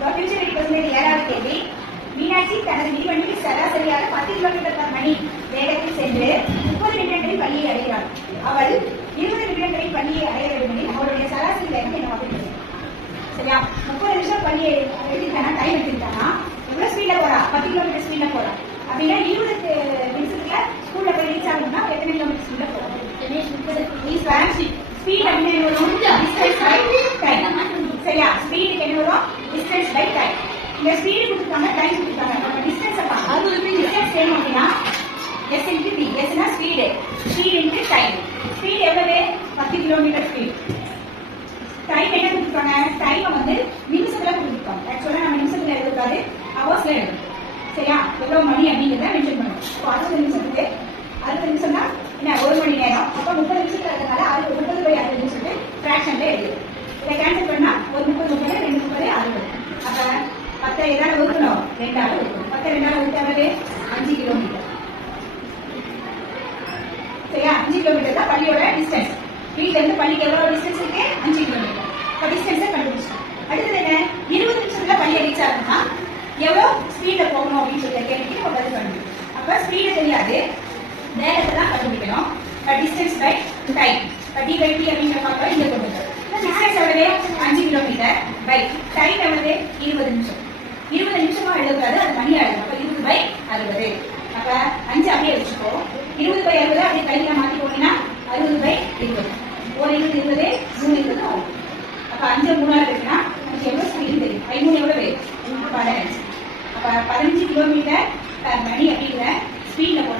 Future editors ஏழாவது கேள்வி. மீனாட்சி தனது மிதிவண்டியில் சராசரியாக 10 கிலோமீட்டர் மணி வேகத்தில் சென்று 30 நிமிடங்களில் பள்ளியை அடைகிறாள். அவள் 20 நிமிடங்களில் பள்ளியை அடைய வேண்டுமெனில் அவளுடைய சராசரி வேகம் என்னவாக இருக்கும்? சரியா? 30 நிமிஷம் பள்ளியை எழுதிட்டானா, டைம் எடுத்துட்டானா, எவ்வளவு ஸ்பீட்ல போறா? 10 கிலோமீட்டர் ஸ்பீட்ல போறா. அப்படின்னா 20 நிமிஷத்துல ஸ்கூல்ல போய் ரீச் ஆகணும்னா எத்தனை கிலோமீட்டர் ஸ்பீட்ல போறோம்? ஸ்பீட் அப்படின்னு வரும், டிஸ்டன்ஸ் பை டைம். சரியா? ஸ்பீடுக்கு என்ன வரும்? Distance by time. இந்த ஸ்பீடு கொடுத்துருக்காங்க, டைம் கொடுத்துருக்காங்க. நம்ம டிஸ்டன்ஸ் டிஸ்டன்ஸ் வேணும் அப்படின்னா எஸ் இன்டு டி. எஸ்னா speed, speed into time. Speed எவ்வளவு? 10 கிலோமீட்டர் ஸ்பீட். டைம் என்ன கொடுத்துருக்காங்க? டைம் வந்து நிமிஷத்துல கொடுத்துருக்காங்க. ஆக்சுவலா நம்ம நிமிஷத்துல எழுதுக்காது, ஹவர்ஸ்ல எழுதணும். சரியா? எவ்வளவு மணி அப்படிங்கிறத மென்ஷன் பண்ணணும். இப்போ 60 நிமிஷத்துக்கு 60 நிமிஷம் தான் என்ன, 1 மணி நேரம். அப்போ 30 நிமிஷத்துல இருக்கிறதுனால 30/60 சொல்லிட்டு ஃபிராக்ஷன்ல எழுது. இதை கேன்சல் பண்ணா ஒரு 30 30 2 30 60. அப்ப 10 எதால வகுக்கணும், 2ஆல வகுக்கணும். 10 2ஆல வகுத்தாவே 5 கிலோமீட்டர். சரியா? 5 கிலோமீட்டர் தான் பள்ளியோட டிஸ்டன்ஸ். வீட்டுல இருந்து பள்ளிக்கு எவ்வளவு டிஸ்டன்ஸ் இருக்கு? 5 கிலோமீட்டர். இப்ப டிஸ்டன்ஸை கண்டுபிடிச்சோம். அடுத்தது என்ன? 20 நிமிஷத்துல பள்ளியை ரீச் ஆகும்னா எவ்வளவு ஸ்பீட்ல போகணும் அப்படின்னு சொல்லிட்டு கேள்விக்கு நம்ம பதில் பண்ணணும். அப்ப ஸ்பீடு தெரியாது, வேகத்தை தான் கண்டுபிடிக்கணும். Distance by time. D by D அப்படிங்கிற பார்க்கலாம். இங்க கொண்டு வரும். டிஸ்டன்ஸ் எவ்வளவு? 5 கிலோமீட்டர் பை டைம் எவ்வளவு? 20 நிமிஷம். 20 நிமிஷமா எழுதக்கூடாது, அது மணி ஆயிடும். அப்ப 20/60. அப்ப 5 அப்படியே வச்சுக்கோ. 20/60 அப்படியே கையில மாத்தி போனீங்கன்னா 60/20. 1 20 20 3 20 ஆகும். அப்ப 5 3ஆல இருக்குன்னா நமக்கு எவ்வளவு ஸ்பீடு தெரியும்? 5 எவ்வளவு? 15. அப்ப 15 கிலோமீட்டர் மணி அப்படிங்கிற ஸ்பீட்ல போனா